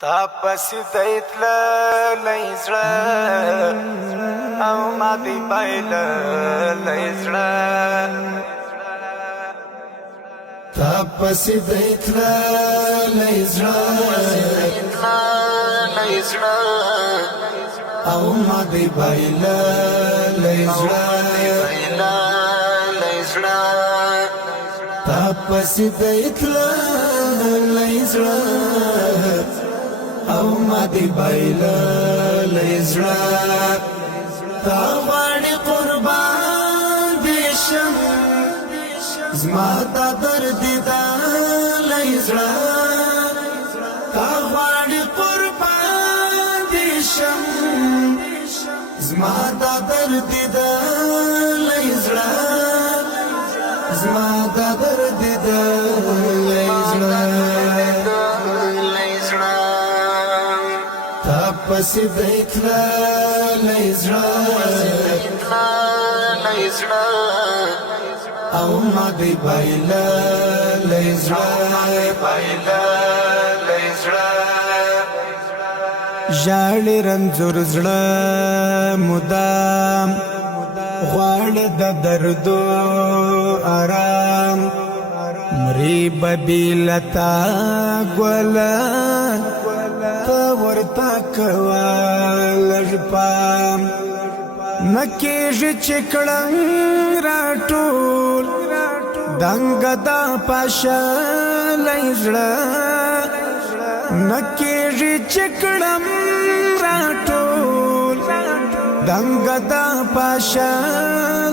تاپسی دیتل لیزړه او ما دی بایل لیزړه تاپسی دیتل لیزړه او ما دی بایل لیزړه تاپسی دیتل لیزړه او ما دی بایل لیزړه تا غواړي قربان دیشم زما تا درد دا لیزړه تا غواړي قربان دیشم زما تا درد دا لیزړه زما تا درد دا لیزړه تاپسی دیتل لیزړه او ما دی بایل لیزړه ژاړي رنځور زړه مدام غواړي د دردو آرام مري ببیلتا ګولا ورتا کوال پام نکیږي چکړم راټول دنګ دا پاشا لیزړه نکیږي چکړم راټول دنګ دا پاشا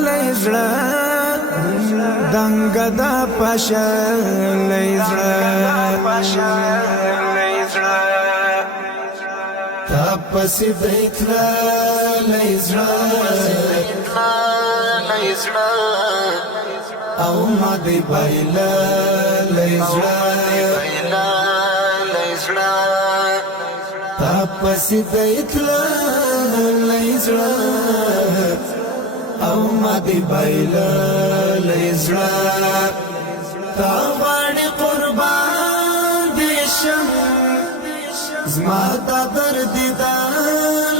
لیزړه دنګ دا پاشا لیزړه تاپسی دیتل لیزړه او ما دی بایل لیزړه تاپسی دیتل لیزړه او ما دی بایل لیزړه تا غواړي قربان دیشم زما تا درد دا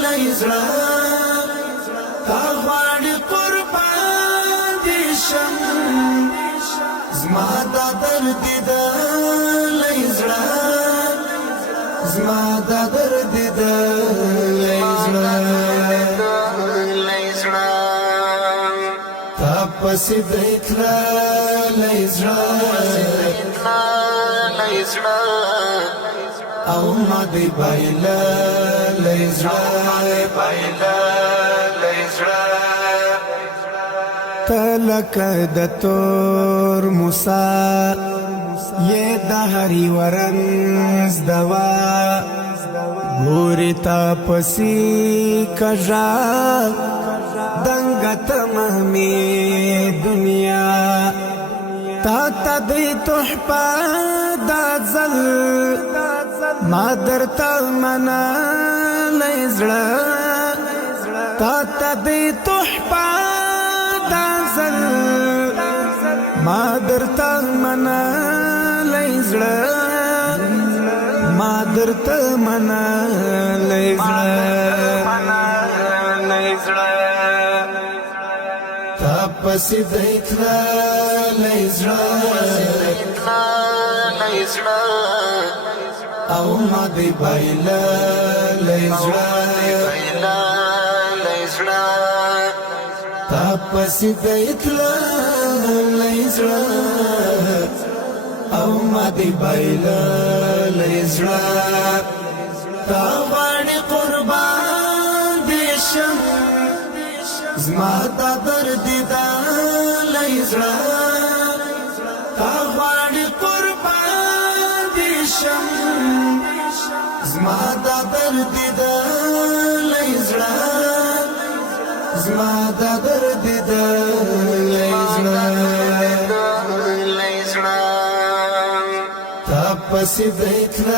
لیزړه تا غواړي قربان دیشم زما تا درد دا لیزړه زما تا درد دا لیزړه تاپسی دیتل لیزړه او ما دی بایل لیزړه تلک د تور موسی یہ د هری ورنز دوا ګوري تاپسی کجا دنګت مهمی دنیا تا تدی تحفه دا زل ما درتا منا لیزړه تا تدی تحفه دا زل ما درتا منا لیزړه ما درتا منا لیزړه تاپسی دیتل لیزړه او ما دی بایل لیزړه تاپسی دیتل لیزړه او ما دی بایل لیزړه تا غواړي قربان دیشم زما تا درد دا لیزړه تا غواړي قربان دیشم زما تا درد دا لیزړه زما تا درد دا لیزړه تاپسی دیتل